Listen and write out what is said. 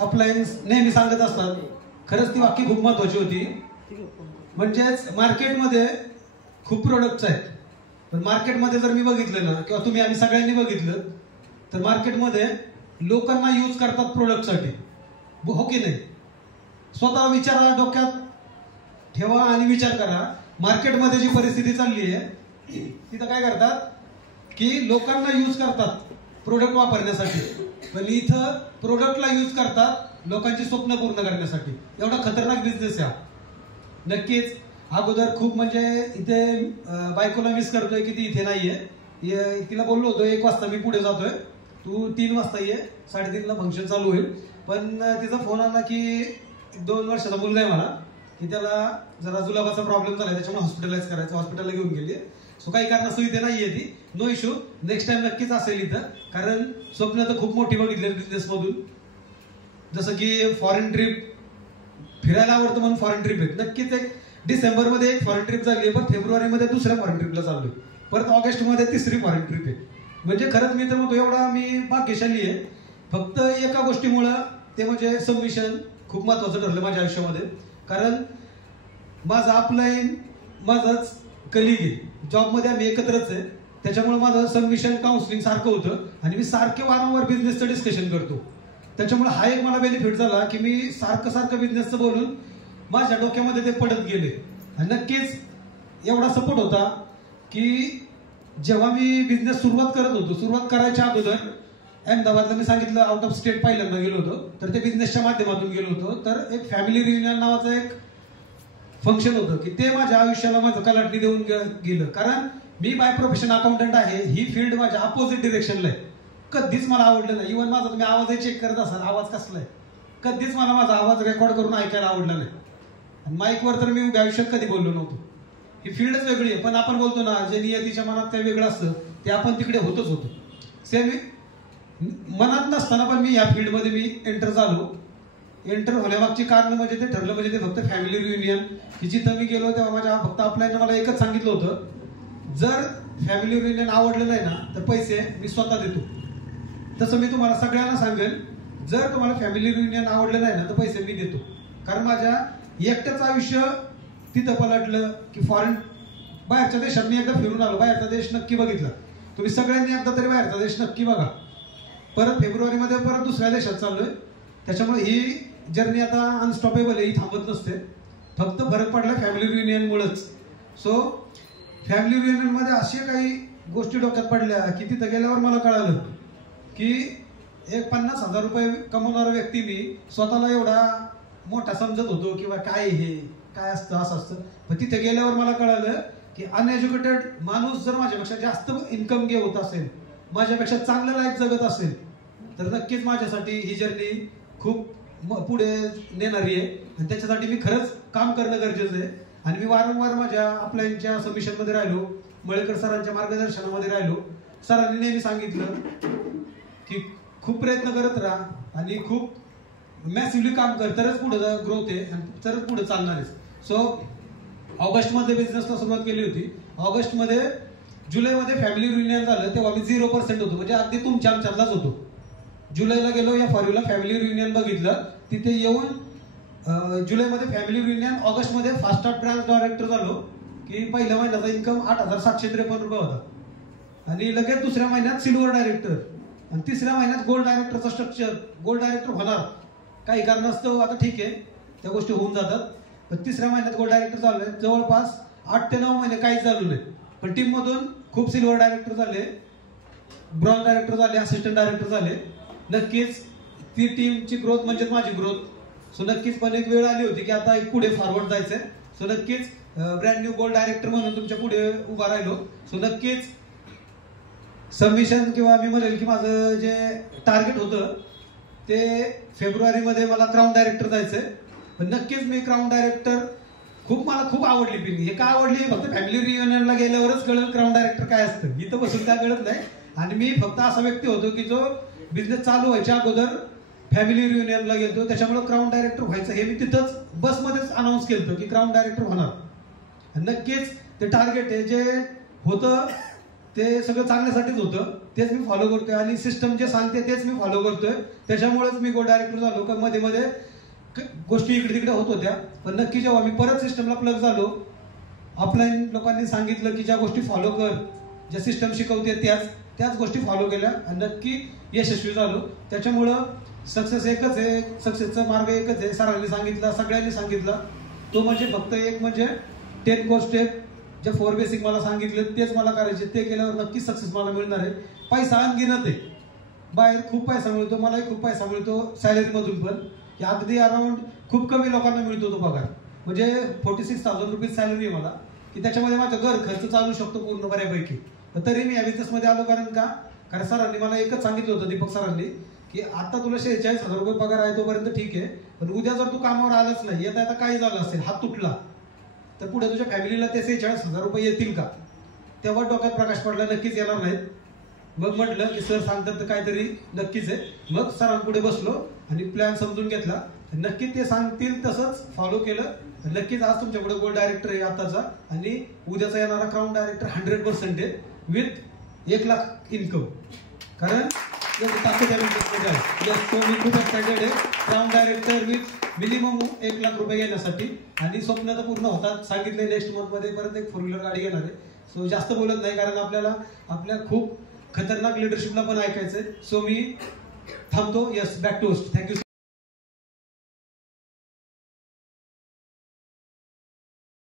Appliance नेहमी सांगत असतात, खरंच ती वाक्य खूप महत्वाची होती. म्हणजेच मार्केटमध्ये खूप प्रोडक्ट्स आहेत, पण मार्केटमध्ये जर मी बघितलं ना, किंवा तुम्ही आम्ही सगळ्यांनी बघितलं, तर मार्केटमध्ये लोकांना यूज करतात प्रोडक्टसाठी, हो की नाही? स्वतः विचारा, डोक्यात ठेवा आणि विचार करा. मार्केटमध्ये जी परिस्थिती चालली आहे तिथं काय करतात की लोकांना यूज करतात प्रोडक्ट वापरण्यासाठी, पण इथं प्रोडक्टला यूज करतात लोकांची स्वप्न पूर्ण करण्यासाठी. एवढा खतरनाक बिझनेस आहे. नक्कीच अगोदर खूप म्हणजे इथे बायकोला मिस करतोय की ती इथे नाहीये. तिला बोललो होतो 1 वाजता मी पुढे जातोय, तू 3 वाजता ये, 3:30ला फंक्शन चालू होईल. पण तिचा फोन आला की 2 वर्षाचा मुलगा आहे मला, की त्याला जरा जुलाबाचा प्रॉब्लेम झाला, त्याच्यामुळे हॉस्पिटलाइज करायचं, हॉस्पिटलला घेऊन गेली. सो काही कारणास्तव इथे नाहीये ती. नो इश्यू, नेक्स्ट टाइम नक्कीच असेल इथं, कारण स्वप्न तर खूप मोठी बघितली बिझनेस मधून. जसं की फॉरेन ट्रिप, फिरायला आवडतं म्हणून फॉरेन ट्रिप आहे. नक्कीच एक डिसेंबरमध्ये एक फॉरेन ट्रिप झाली आहे, पण फेब्रुवारीमध्ये दुसऱ्या फॉरेन ट्रिपला चाललोय, परत ऑगस्टमध्ये 3री फॉरेन ट्रिप आहे. म्हणजे खरंच मी तर म्हणतो एवढा मी भाग्यशाली आहे. फक्त एका गोष्टीमुळं, ते म्हणजे सबमिशन खूप महत्वाचं ठरलं माझ्या आयुष्यामध्ये. कारण माझा अपलाईन माझाच कलिग आहे, जॉबमध्ये आम्ही एकत्रच आहे, त्याच्यामुळे माझं सबमिशन काउन्सिलिंग सारखं होतं आणि मी सारखे वारंवार बिझनेसचं डिस्कशन करतो. त्याच्यामुळे हा एक मला बेनिफिट झाला की मी सारखं बिझनेसचं बोलून माझ्या डोक्यामध्ये ते पडत गेले. आणि नक्कीच एवढा सपोर्ट होता की जेव्हा मी बिझनेस सुरुवात करायच्या अगोदर अहमदाबादला मी सांगितलं आउट ऑफ स्टेट पहिल्यांदा गेलो होतो, तर ते बिझनेसच्या माध्यमातून गेलो होतो. तर एक फॅमिली रियुनियन नावाचं एक फंक्शन होतं की ते माझ्या आयुष्याला माझं कलाटणी देऊन गेलं. कारण मी बाय प्रोफेशन अकाउंटंट आहे, ही फील्ड माझ्या अपोजिट डिरेक्शनला आहे. कधीच मला आवडलं नाही. इव्हन माझा तुम्ही आवाजही चेक करत असाल, आवाज कसला आहे, कधीच मला माझा आवाज रेकॉर्ड करून ऐकायला आवडला नाही. आणि माईकवर तर मी आयुष्यात कधी बोललो नव्हतो. ही फील्डच वेगळी आहे. पण आपण बोलतो ना, जे नियतीच्या मनात काय वेगळं असतं ते आपण तिकडे होतो. सेम मनात नसताना पण मी या फील्डमध्ये मी एंटर झालो. एंटर होण्यामागची कारण म्हणजे ते ठरलं, म्हणजे ते फक्त फॅमिली रियुनियन, की जिथं मी गेलो तेव्हा माझ्या फक्त आपल्याला मला एकच सांगितलं होतं, जर फॅमिली रियुनियन आवडलं नाही ना तर पैसे मी स्वतः देतो. तसं मी तुम्हाला सगळ्यांना सांगेल, जर तुम्हाला फॅमिली रियुनियन आवडलं नाही ना तर पैसे मी देतो. कारण माझ्या एकट्याचं आयुष्य तिथं पलटलं की फॉरेन बाहेरच्या देशात मी एकदा फिरून आलो. बाहेरचा देश नक्की बघितला. तुम्ही सगळ्यांनी एकदा तरी बाहेरचा देश नक्की बघा. परत फेब्रुवारीमध्ये परत दुसऱ्या देशात चाललोय. त्याच्यामुळे ही जर्नी आता अनस्टॉपेबल आहे, ही थांबत नसते. फक्त फरक पडला फॅमिली रियुनियनमुळेच. सो फॅमिली रियुनियनमध्ये अशा काही गोष्टी डोक्यात पडल्या की तिथं गेल्यावर मला कळालं की एक 50,000 रुपये कमवणारा व्यक्ती मी स्वतःला एवढा मोठा समजत होतो किंवा काय हे काय असतं, असं असतं. पण तिथे गेल्यावर मला कळालं की अनएज्युकेटेड माणूस जर माझ्यापेक्षा जास्त इन्कम घेत असेल, माझ्यापेक्षा चांगलं लाईफ जगत असेल, तर नक्कीच माझ्यासाठी ही जर्नी खूप पुढे नेणारी आहे. आणि त्याच्यासाठी मी खरंच काम करणं गरजेचं आहे. आणि मी वारंवार माझ्या अपलाईनच्या सबमिशनमध्ये राहिलो, मळेकर सरांच्या मार्गदर्शनामध्ये राहिलो. सरांनी नेहमी सांगितलं की खूप प्रयत्न करत राहा आणि खूप मॅसिव्हली काम कर, तरच पुढे ग्रोथ आहे आणि तरच पुढे चालणार आहे. सो ऑगस्टमध्ये बिझनेसला सुरुवात केली होती. जुलैमध्ये फॅमिली रियुनियन झालं तेव्हा मी 0% होतो, म्हणजे अगदी तुमच्या आमच्यातलाच होतो. जुलैला गेलो या फॉर्म्युला फॅमिली रियुनियन बघितलं. तिथे येऊन जुलैमध्ये फॅमिली रियुनियन, ऑगस्टमध्ये फास्ट स्टार्ट ब्रांच डायरेक्टर झालो की पहिल्या महिन्याचा इन्कम 8,753 रुपये होता. आणि लगेच दुसऱ्या महिन्यात सिल्वर डायरेक्टर आणि तिसऱ्या महिन्यात गोल्ड डायरेक्टरचा स्ट्रक्चर. गोल्ड डायरेक्टर होणार काही कारणास्तव, आता ठीक आहे त्या गोष्टी होऊन जातात. पण तिसऱ्या महिन्यात गोल्ड डायरेक्टर झाले. जवळपास 8 ते 9 महिने काहीच झालो नाही. पण टीम मधून खूप सिल्वर डायरेक्टर झाले, ब्रॉन्झ डायरेक्टर झाले, असिस्टंट डायरेक्टर झाले. नक्कीच ती टीमची ग्रोथ म्हणजेच माझी ग्रोथ. सो नक्कीच पण एक वेळ आली होती की आता पुढे फॉरवर्ड जायचंय. सो नक्कीच ब्रँड न्यू गोल्ड डायरेक्टर म्हणून तुमच्या पुढे उभा राहिलो. सो नक्कीच सबमिशन किंवा मी म्हणेल की माझं जे टार्गेट होतं ते फेब्रुवारीमध्ये मला क्राऊन डायरेक्टर जायचंय. पण नक्कीच मी क्राऊन डायरेक्टर मला खूप आवडली पिली. हे का आवडली, फक्त फॅमिली रियुनियनला गेल्यावरच कळलं क्राऊन डायरेक्टर काय असतं. इथं बसून काय कळत नाही. आणि मी फक्त असा व्यक्ती होतो की जो बिझनेस चालू व्हायच्या अगोदर फॅमिली रियुनियनला गेलो. त्याच्यामुळे क्राऊन डायरेक्टर व्हायचं हे मी तिथंच बसमध्येच अनाऊन्स केलं की क्राऊन डायरेक्टर होणार. नक्कीच ते टार्गेट आहे जे होतं ते सगळं चांगल्यासाठीच होतं, तेच मी फॉलो करतोय आणि सिस्टम जे सांगते तेच मी फॉलो करतोय. त्याच्यामुळेच मी गोल्ड डायरेक्टर झालो. का मध्ये मध्ये गोष्टी इकडे तिकडे होत होत्या, पण नक्की जेव्हा मी परत सिस्टमला प्लग झालो, ऑफलाईन लोकांनी सांगितलं की ज्या गोष्टी फॉलो कर, ज्या सिस्टम शिकवते त्याच गोष्टी फॉलो केल्या आणि नक्की यशस्वी झालो. त्याच्यामुळं सक्सेस एकच आहे, सक्सेसचा मार्ग एकच आहे. सरांनी सांगितला, सगळ्यांनी सांगितला, तो म्हणजे फक्त एक म्हणजे 10 कोर्स स्टेप जे 4 बेसिक मला सांगितले तेच मला करायचे. ते केल्यावर नक्की सक्सेस मला मिळणार आहे. पैसा अनगिनत आहे, बाहेर खूप पैसा मिळतो, मलाही खूप पैसा मिळतो सॅलरीमधून, पण अगदी अराउंड खूप कमी लोकांना मिळतो तो पगार. म्हणजे 46,000 रुपीज सॅलरी आहे मला, की त्याच्यामध्ये माझं घर खर्च चालू शकतो पूर्ण बऱ्यापैकी. तरी मी या बिझनेसमध्ये आलो. कारण सरांनी मला एकच सांगितलं होतं, दीपक सरांनी, की आता तुला 46,000 रुपये पगार आहे तोपर्यंत ठीक आहे, पण उद्या जर तू कामावर आलाच नाही, येता येता काही झालं असेल, हात तुटला, तर पुढे तुझ्या फॅमिलीला ते 46,000 रुपये येतील का? तेव्हा डोक्यात प्रकाश पडला, नक्कीच येणार नाहीत. मग म्हटलं की सर सांगतात तर काहीतरी नक्कीच आहे. मग सरांपुढे बसलो आणि प्लॅन समजून घेतला. नक्की ते सांगतील तसंच फॉलो केलं. नक्कीच आज तुमच्याकडे गोल्ड डायरेक्टर आहे आताचा, आणि उद्याचा येणारा क्राऊन डायरेक्टर 100% आहे, विथ 1 लाख इन्कम. कारण ताकद आहे. सो मी खूप एक्सायटेड आहे crown director with minimum 1 lakh रुपये घेण्यासाठी. आणि स्वप्न तर पूर्ण होतात. सांगितलंय नेक्स्ट मंथ मध्ये परत एक 4 व्हीलर गाडी घेणार आहे. सो जास्त बोलत नाही, कारण आपल्याला आपल्या खूप खतरनाक लिडरशिपला पण ऐकायचंय. सो मी थांबतो. Yes, back to host. Thank you.